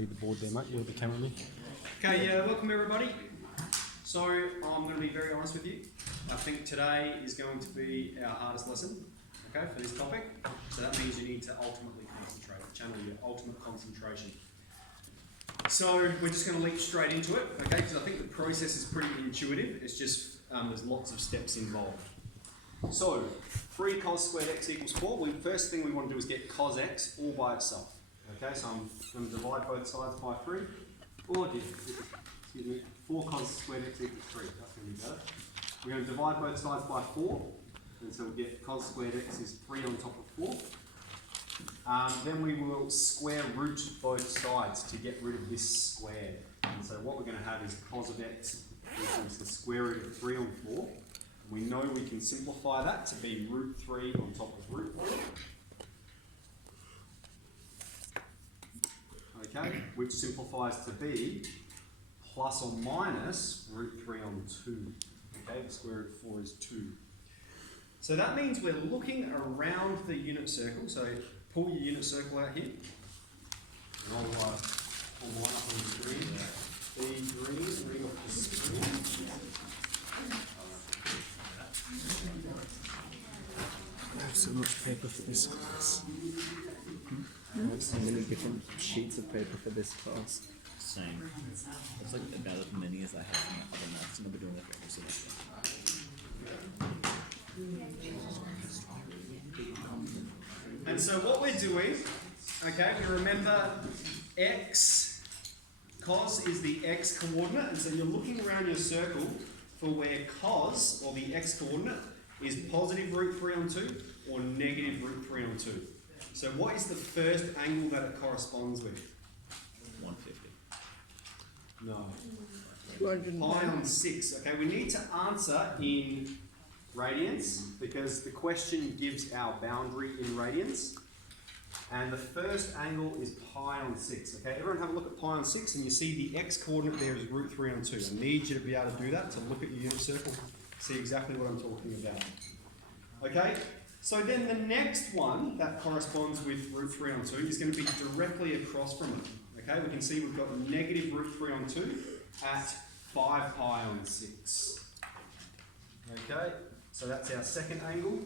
Leave the board there, mate. You're the cameraman. Okay, welcome everybody. So I'm going to be very honest with you. I think today is going to be our hardest lesson, okay, for this topic. So that means you need to ultimately concentrate, channel your ultimate concentration. So we're just going to leap straight into it, okay, because I think the process is pretty intuitive. It's just there's lots of steps involved. So 3 cos squared x equals 4. First thing we want to do is get cos x all by itself. Okay, so I'm going to divide both sides by 3, or excuse me, 4 cos squared x equals 3. That's going to be better. We're going to divide both sides by 4, and so we'll get cos squared x is 3 on top of 4. Then we will square root both sides to get rid of this squared. And so what we're going to have is cos of x equals the square root of 3 on 4. We know we can simplify that to be root 3 on top of root 4. Okay, which simplifies to be plus or minus root 3 on 2. Okay, the square root of 4 is 2. So that means we're looking around the unit circle. So pull your unit circle out here. And I'll line up on the screen. The green, ring off the screen. I have so much paper for this class. I have so many different sheets of paper for this class. Same. It's like about as many as I have from the other maths, and I'll be doing that for every semester. And so what we're doing, okay, we remember x, cos is the x coordinate, and so you're looking around your circle for where cos, or the x coordinate, is positive root 3 on 2 or negative root 3 on 2. So what is the first angle that it corresponds with? 150. No. 209. Pi on 6. Okay, we need to answer in radians because the question gives our boundary in radians. And the first angle is pi on 6. Okay, everyone have a look at pi on 6 and you see the x coordinate there is root 3 on 2. I need you to be able to do that, to look at your unit circle, see exactly what I'm talking about. Okay, so then the next one that corresponds with root 3 on 2 is going to be directly across from it. Okay, we can see we've got negative root 3 on 2 at 5 pi on 6. Okay, so that's our second angle.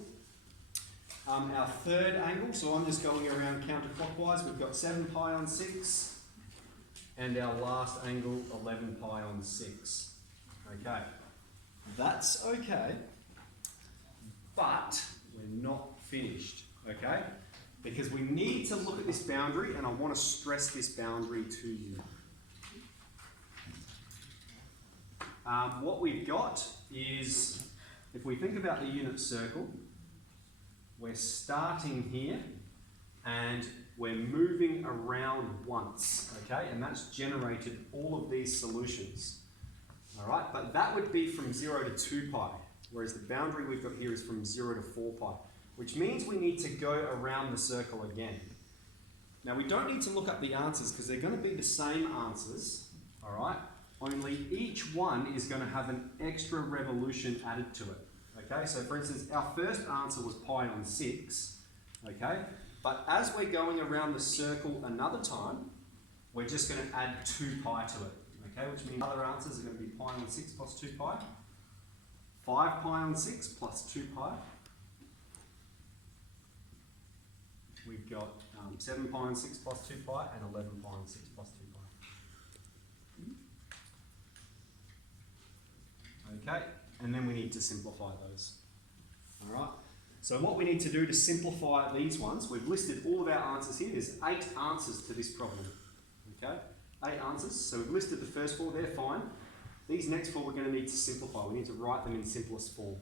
Our third angle, so I'm just going around counterclockwise, we've got 7 pi on 6, and our last angle, 11 pi on 6. Okay, that's okay, but we're not finished, okay? Because we need to look at this boundary, and I want to stress this boundary to you. What we've got is, if we think about the unit circle, we're starting here and we're moving around once, okay? And that's generated all of these solutions, all right? But that would be from 0 to 2 pi, whereas the boundary we've got here is from 0 to 4 pi, which means we need to go around the circle again. Now we don't need to look up the answers because they're going to be the same answers, all right? Only each one is going to have an extra revolution added to it. Okay, so for instance, our first answer was pi on 6, okay? But as we're going around the circle another time, we're just going to add 2 pi to it, okay? Which means other answers are going to be pi on 6 plus 2 pi, 5 pi on 6 plus 2 pi. We've got 7 pi on 6 plus 2 pi and 11 pi on 6 plus 2 pi. Okay. And then we need to simplify those. All right. So what we need to do to simplify these ones, we've listed all of our answers here. There's 8 answers to this problem. Okay, 8 answers. So we've listed the first 4, they're fine. These next 4 we're going to need to simplify. We need to write them in simplest form.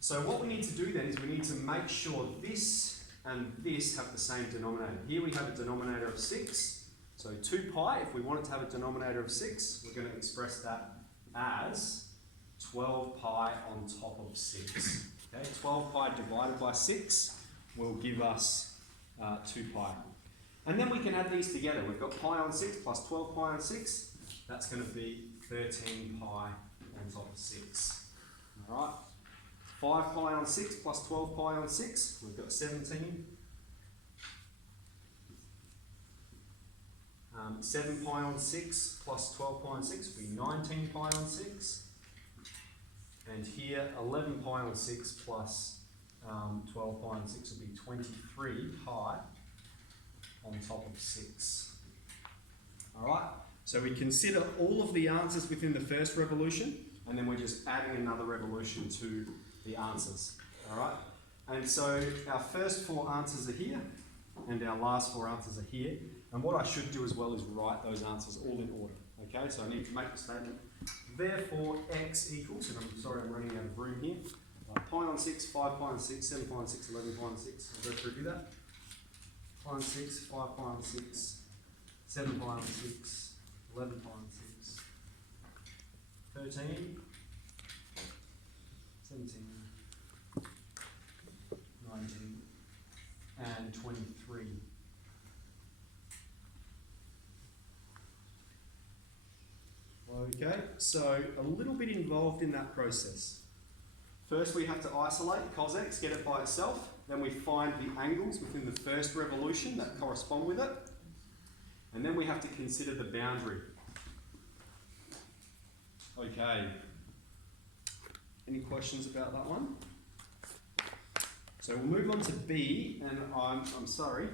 So what we need to do then is we need to make sure this and this have the same denominator. Here we have a denominator of 6. So 2 pi, if we want it to have a denominator of 6, we're going to express that as 12 pi on top of 6. Okay, 12 pi divided by 6 will give us 2 pi. And then we can add these together. We've got pi on 6 plus 12 pi on 6. That's going to be 13 pi on top of 6. All right. 5 pi on 6 plus 12 pi on 6. We've got 17. 7 pi on 6 plus 12 pi on 6 will be 19 pi on 6. And here, 11 pi on 6 plus 12 pi on 6 will be 23 pi on top of 6. Alright, so we consider all of the answers within the first revolution, and then we're just adding another revolution to the answers. Alright, and so our first 4 answers are here, and our last 4 answers are here. And what I should do as well is write those answers all in order. Okay, so I need to make the statement, therefore x equals, and I'm sorry I'm running out of room here, pi on 6, 5 pi on 6, 7 pi on 6, 11 pi on 6. I'll go through do that. Pi on 6, 5 pi on 6, 7 pi on 6, 11 pi on 6, 13, 17, 19, and 23. Okay, so a little bit involved in that process. First we have to isolate cos x, get it by itself. Then we find the angles within the first revolution that correspond with it. And then we have to consider the boundary. Okay. Any questions about that one? So we'll move on to B, and I'm sorry,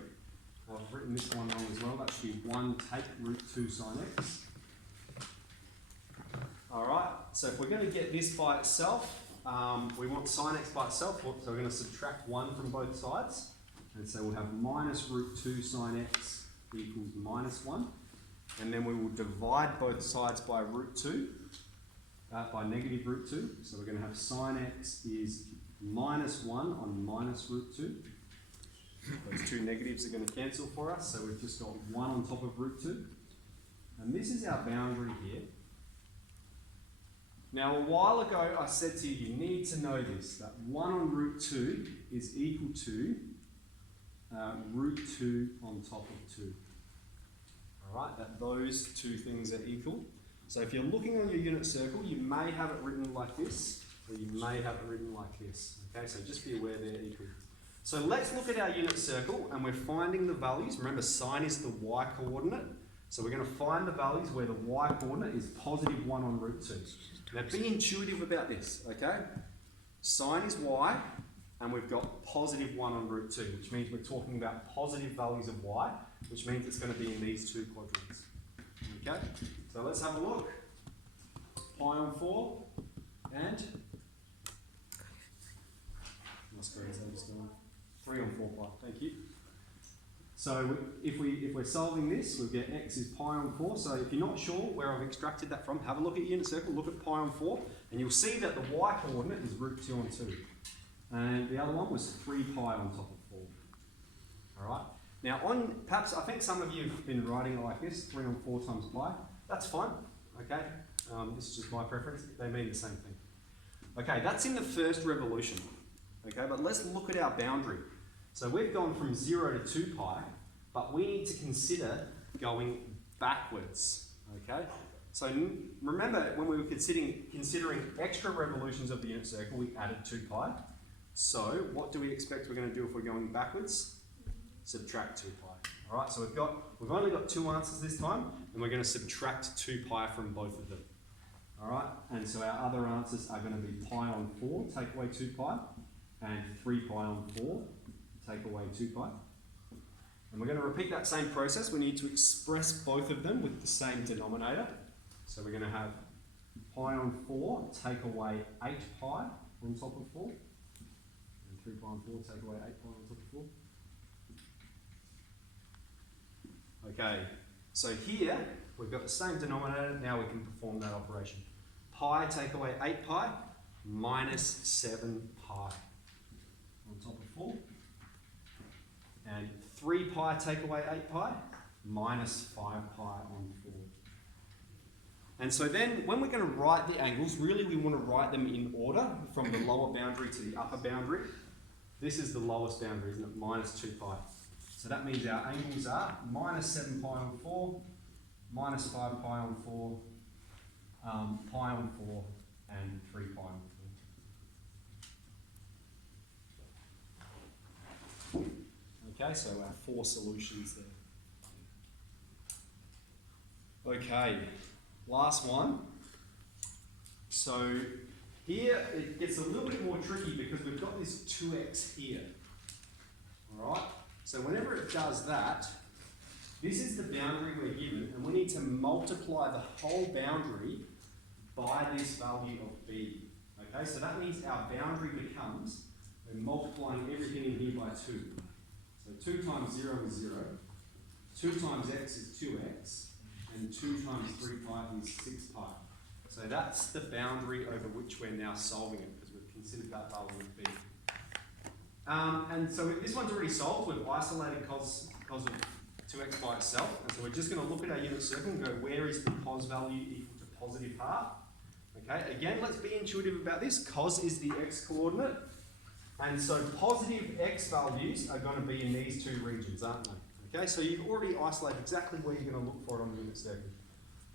I've written this one wrong as well. That should be 1 take root 2 sine x. Alright, so if we're going to get this by itself, we want sine x by itself, so we're going to subtract 1 from both sides. And so we'll have minus root 2 sine x equals minus 1. And then we will divide both sides by root 2, by negative root 2. So we're going to have sine x is minus 1 on minus root 2. Those two negatives are going to cancel for us, so we've just got 1 on top of root 2. And this is our boundary here. Now, a while ago, I said to you, you need to know this, that 1 on root 2 is equal to root 2 on top of 2. Alright, that those two things are equal. So if you're looking on your unit circle, you may have it written like this, or you may have it written like this. Okay, so just be aware they're equal. So let's look at our unit circle, and we're finding the values. Remember, sine is the y coordinate. So we're going to find the values where the y coordinate is positive 1 on root 2. Now be intuitive about this, okay? Sine is y, and we've got positive 1 on root 2, which means we're talking about positive values of y, which means it's going to be in these two quadrants. Okay? So let's have a look. Pi on 4, and... my screen's just gone. 3 on 4 pi, thank you. So if we're solving this, we'll get x is pi on 4. So if you're not sure where I've extracted that from, have a look at your unit circle, look at pi on 4, and you'll see that the y coordinate is root 2 on 2. And the other one was 3 pi on top of 4. Alright? Now perhaps I think some of you have been writing it like this, 3 on 4 times pi. That's fine, okay? This is just my preference, they mean the same thing. Okay, that's in the first revolution. Okay, but let's look at our boundary. So we've gone from 0 to 2 pi, but we need to consider going backwards, okay? So remember when we were considering extra revolutions of the unit circle, we added 2 pi. So what do we expect we're going to do if we're going backwards? Subtract 2 pi. All right, so we've only got 2 answers this time, and we're going to subtract 2 pi from both of them. All right, and so our other answers are going to be pi on 4, take away 2 pi, and 3 pi on 4, take away 2 pi. And we're going to repeat that same process. We need to express both of them with the same denominator. So we're going to have pi on 4, take away 8 pi on top of 4. And 3 pi on 4, take away 8 pi on top of 4. Okay, so here we've got the same denominator. Now we can perform that operation. Pi take away 8 pi minus 7 pi on top of 4. And 3 pi take away 8 pi minus 5 pi on 4. And so then when we're going to write the angles, really we want to write them in order from the lower boundary to the upper boundary. This is the lowest boundary, isn't it? Minus 2 pi. So that means our angles are minus 7 pi on 4, minus 5 pi on 4, pi on 4, and 3 pi on 4. Okay, so our 4 solutions there. Okay, last one. So here it gets a little bit more tricky because we've got this 2x here. Alright, so whenever it does that, this is the boundary we're given, and we need to multiply the whole boundary by this value of b. Okay, so that means our boundary becomes, we're multiplying everything in here by 2. So 2 times 0 is 0, 2 times x is 2x, and 2 times 3 pi is 6 pi. So that's the boundary over which we're now solving it, because we've considered that value of b. And so this one's already solved. We've isolated cos of 2x by itself. And so we're just going to look at our unit circle and go, where is the cos value equal to positive half? Okay, again, let's be intuitive about this. Cos is the x coordinate. And so positive x values are going to be in these two regions, aren't they? Okay, so you've already isolated exactly where you're going to look for it on the unit circle.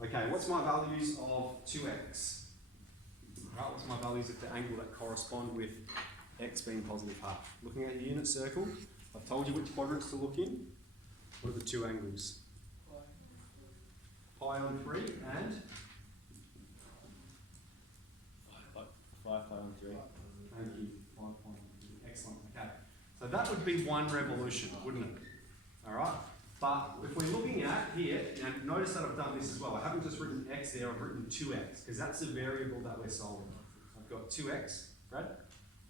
Okay, what's my values of 2x? All right, what's my values of the angle that correspond with x being positive half? Looking at your unit circle, I've told you which quadrants to look in. What are the two angles? Pi on 3 and? 5 pi on 3. Thank you. 5 pi on 3. Excellent. Okay. So that would be one revolution, wouldn't it? All right. But if we're looking at here, now notice that I've done this as well. I haven't just written x there, I've written 2x, because that's the variable that we're solving. I've got 2x, Brad,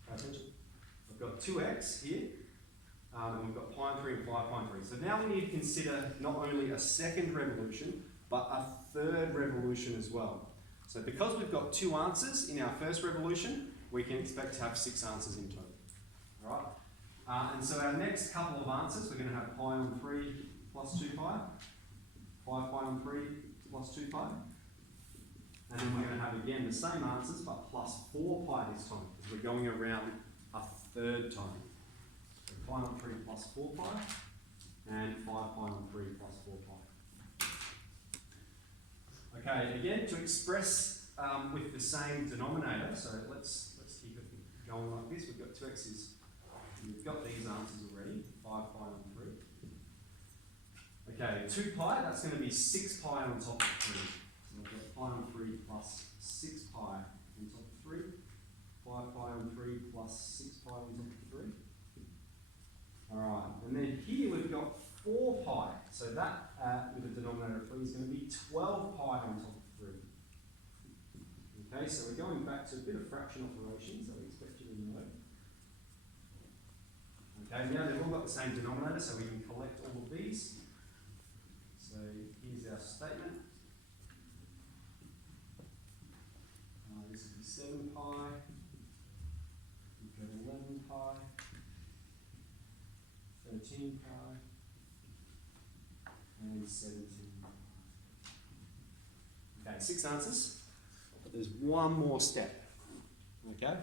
pay attention. I've got 2x here, and we've got pi on 3 and 5 pi on 3. So now we need to consider not only a second revolution, but a third revolution as well. So because we've got 2 answers in our first revolution, we can expect to have 6 answers in total. All right? And so our next couple of answers, we're going to have pi on 3 plus 2 pi, 5 pi on 3 plus 2 pi, and then we're going to have again the same answers but plus 4 pi this time, because we're going around a third time. So pi on 3 plus 4 pi, and 5 pi on 3 plus 4 pi. Okay, again, to express with the same denominator, so let's keep it going like this. We've got 2x's. We've got these answers already, 5 pi on 3. Okay, 2 pi, that's going to be 6 pi on top of 3. So we've got pi on 3 plus 6 pi on top of 3. 5 pi on 3 plus 6 pi on top of 3. Alright, and then here we've got 4 pi. So that, with a denominator of 3, is going to be 12 pi on top of 3. Okay, so we're going back to a bit of fraction operations that we expect you to know. Okay, now they've all got the same denominator, so we can collect all of these. So here's our statement. This will be 7 pi. We've got 11 pi. 13 pi. And 17 pi. Okay, 6 answers. But there's one more step. Okay?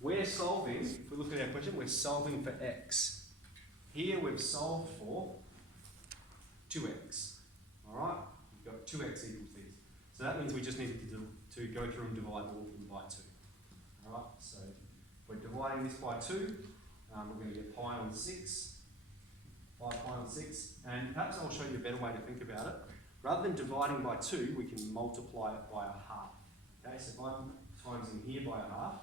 We're solving, if we look at our question, we're solving for x. Here we've solved for 2x. Alright? We've got 2x equals this. So that means we just need to go through and divide all of them by 2. Alright? So if we're dividing this by 2, we're going to get pi on 6, 5 pi on 6, and perhaps I'll show you a better way to think about it. Rather than dividing by 2, we can multiply it by a half. Okay, so if I'm timesing here by a half,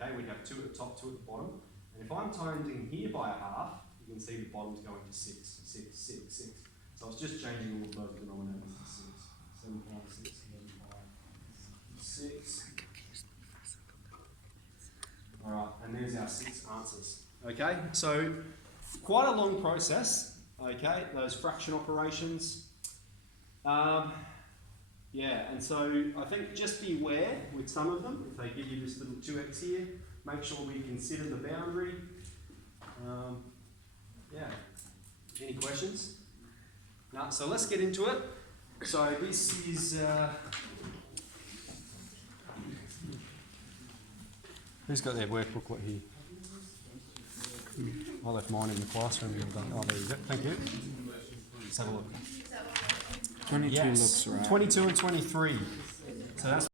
okay, we have 2 at the top, 2 at the bottom. And if I'm timesing here by a half, you can see the bottom's going to 6, 6, 6, 6. So it's just changing all of those denominators to 6. 7 pi, 6, 11 pi, 6. Alright, and there's our 6 answers. Okay, so quite a long process, okay, those fraction operations. Yeah, and so I think just be aware with some of them, if they give you this little 2x here, make sure we consider the boundary. Yeah, any questions? No, so let's get into it. So this is... who's got their work booklet here? I left mine in the classroom. Oh, there you go. Thank you. Let's have a look. 22 Yes, looks right. 22 and 23. So that's